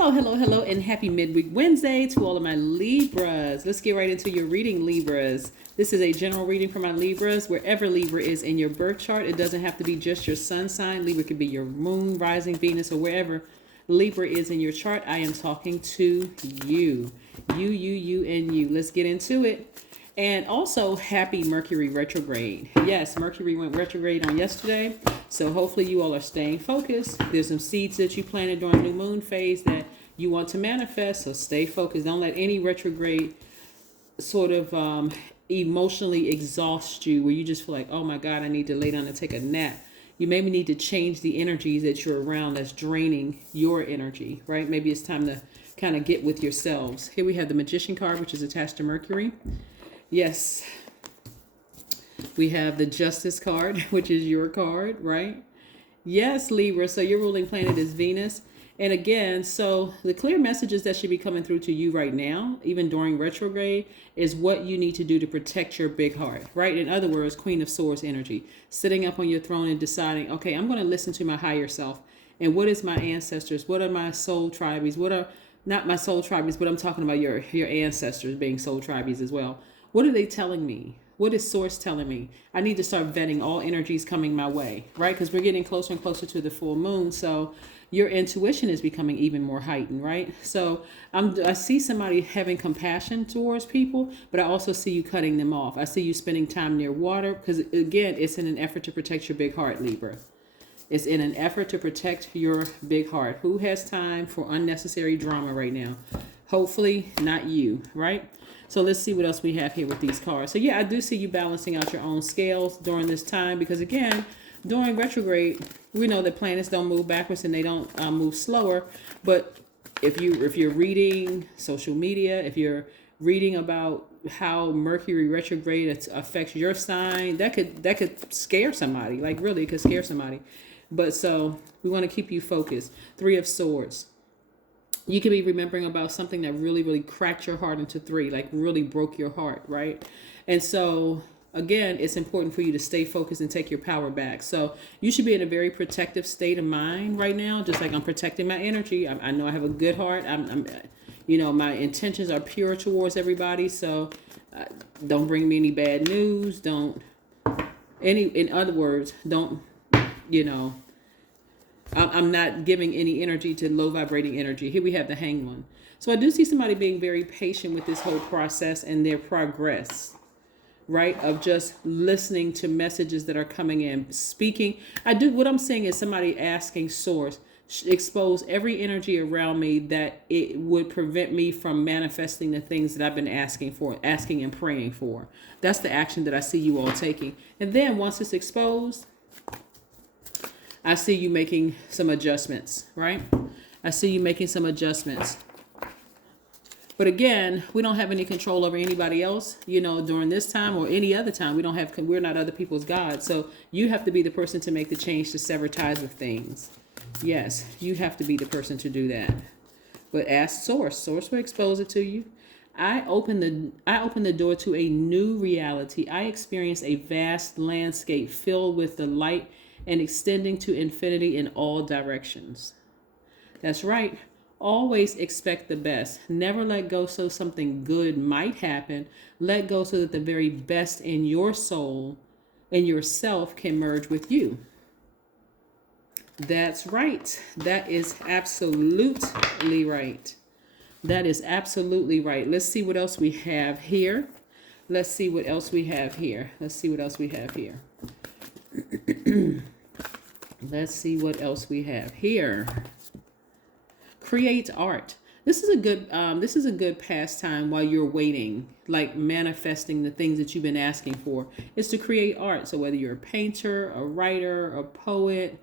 Hello, hello, hello, and happy midweek Wednesday to all of my Libras. Let's get right into your reading, Libras. This is a general reading for my Libras. Wherever Libra is in your birth chart, it doesn't have to be just your sun sign. Libra could be your moon, rising, Venus, or wherever Libra is in your chart. I am talking to you. You, and you. Let's get into it. And also, happy Mercury retrograde. Yes, Mercury went retrograde on yesterday. So hopefully you all are staying focused. There's some seeds that you planted during new moon phase that you want to manifest. So stay focused. Don't let any retrograde sort of emotionally exhaust you where you just feel like, oh my God, I need to lay down and take a nap. You maybe need to change the energies that you're around that's draining your energy, right? Maybe it's time to kind of get with yourselves. Here we have the Magician card, which is attached to Mercury. Yes, we have the Justice card, which is your card, right? Yes, Libra. So your ruling planet is Venus. And again, so the clear messages that should be coming through to you right now, even during retrograde, is what you need to do to protect your big heart, right? In other words, Queen of Swords energy, sitting up on your throne and deciding, okay, I'm going to listen to my higher self. And what is my ancestors? What are my soul tribes? What are not my soul tribes, but I'm talking about your ancestors being soul tribes as well. What are they telling me? What is Source telling me? I need to start vetting all energies coming my way, right? Because we're getting closer and closer to the full moon. So your intuition is becoming even more heightened, right? So I see somebody having compassion towards people, but I also see you cutting them off. I see you spending time near water because, again, it's in an effort to protect your big heart, Libra. It's in an effort to protect your big heart. Who has time for unnecessary drama right now? Hopefully not you, right? So let's see what else we have here with these cards. So yeah, I do see you balancing out your own scales during this time because, again, during retrograde, we know that planets don't move backwards and they don't move slower. But if you're reading social media, if you're reading about how Mercury retrograde affects your sign, that could scare somebody. Like, really, it could scare somebody. But so we want to keep you focused. Three of Swords. You could be remembering about something that really, really cracked your heart into three, like really broke your heart, right? And so, again, it's important for you to stay focused and take your power back. So you should be in a very protective state of mind right now, just like I'm protecting my energy. I know I have a good heart. My intentions are pure towards everybody. So don't bring me any bad news. In other words, don't, I'm not giving any energy to low vibrating energy. Here we have the Hanged One. So I do see somebody being very patient with this whole process and their progress, right? Of just listening to messages that are coming in, speaking. What I'm saying is somebody asking Source, expose every energy around me that it would prevent me from manifesting the things that I've been asking and praying for. That's the action that I see you all taking. And then once it's exposed, I see you making some adjustments, right? I see you making some adjustments. But again, we don't have any control over anybody else, during this time or any other time. We're not other people's gods. So you have to be the person to make the change to sever ties with things. Yes, you have to be the person to do that. But ask Source. Source will expose it to you. I open the door to a new reality. I experience a vast landscape filled with the light and extending to infinity in all directions. That's right. Always expect the best. Never let go so something good might happen. Let go so that the very best in your soul and yourself can merge with you. That's right. That is absolutely right. That is absolutely right. Let's see what else we have here. Let's see what else we have here. Let's see what else we have here. Create art. This is a good pastime while you're waiting, like manifesting the things that you've been asking for. Is to create art. So whether you're a painter, a writer, a poet,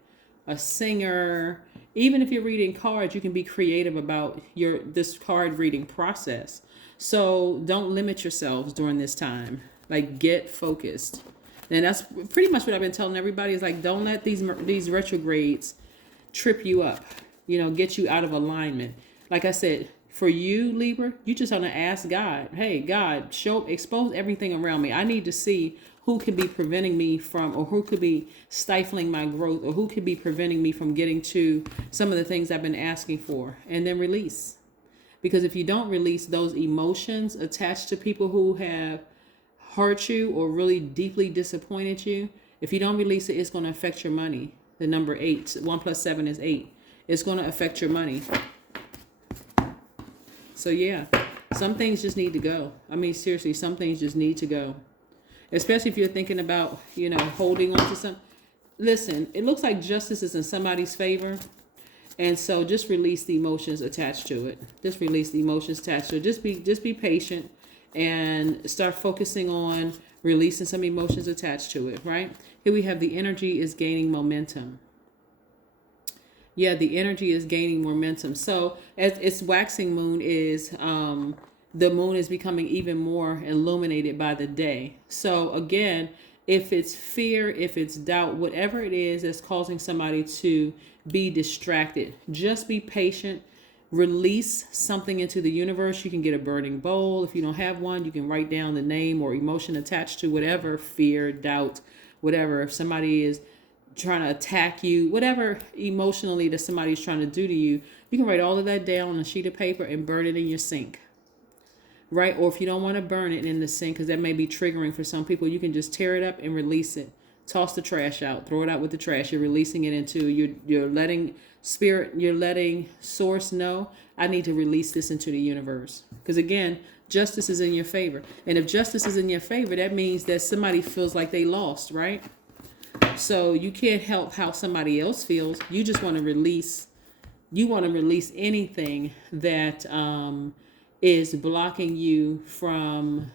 a singer, even if you're reading cards, you can be creative about this card reading process. So don't limit yourselves during this time. Like, get focused. And that's pretty much what I've been telling everybody is, like, don't let these retrogrades trip you up, get you out of alignment. Like I said, for you, Libra, you just want to ask God, hey, God, expose everything around me. I need to see who could be preventing me from, or who could be stifling my growth, or who could be preventing me from getting to some of the things I've been asking for. And then release. Because if you don't release those emotions attached to people who have hurt you or really deeply disappointed you, if you don't release it, it's going to affect your money. The number 8, 1 plus 7 is 8. It's going to affect your money. So yeah, some things just need to go. I mean, seriously, some things just need to go. Especially if you're thinking about, holding on to some. Listen, it looks like justice is in somebody's favor. And so just release the emotions attached to it. Just release the emotions attached to it. Just be patient and start focusing on releasing some emotions attached to it, right? Here we have the energy is gaining momentum. Yeah, the energy is gaining momentum. So as its waxing moon is, the moon is becoming even more illuminated by the day. So again, if it's fear, if it's doubt, whatever it is that's causing somebody to be distracted, just be patient. Release something into the universe. You can get a burning bowl. If you don't have one, you can write down the name or emotion attached to whatever fear, doubt, whatever. If somebody is trying to attack you, whatever emotionally that somebody's trying to do to you, you can write all of that down on a sheet of paper and burn it in your sink. Right? Or if you don't want to burn it in the sink, because that may be triggering for some people, you can just tear it up and release it. Toss the trash out. Throw it out with the trash. You're releasing it into, you're letting spirit, you're letting source know, I need to release this into the universe. Because again, justice is in your favor. And if justice is in your favor, that means that somebody feels like they lost, right? So you can't help how somebody else feels. You just want to release, anything that is blocking you from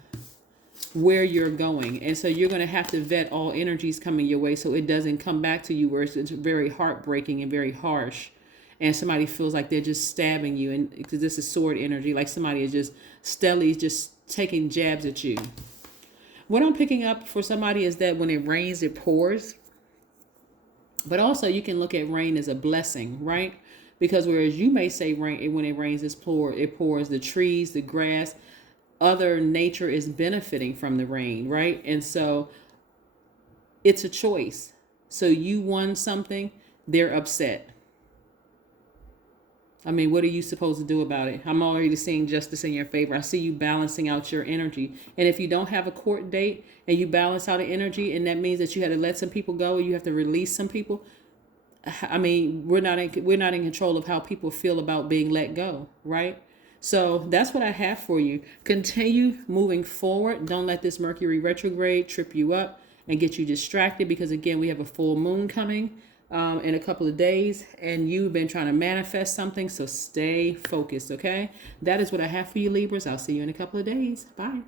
where you're going. And so you're going to have to vet all energies coming your way so it doesn't come back to you where it's very heartbreaking and very harsh and somebody feels like they're just stabbing you. And because this is sword energy, like somebody is just steadily just taking jabs at you. What I'm picking up for somebody is that when it rains, it pours. But also you can look at rain as a blessing, right? Because whereas you may say rain, when it rains, it pours, the trees, the grass, other nature is benefiting from the rain, right? And so it's a choice. So you won something, they're upset. I mean, what are you supposed to do about it? I'm already seeing justice in your favor. I see you balancing out your energy. And if you don't have a court date and you balance out the energy, and that means that you had to let some people go, or you have to release some people, I mean, we're not in control of how people feel about being let go, right? So that's what I have for you. Continue moving forward. Don't let this Mercury retrograde trip you up and get you distracted, because again, we have a full moon coming in a couple of days, and you've been trying to manifest something. So stay focused. Okay. That is what I have for you, Libras. I'll see you in a couple of days. Bye.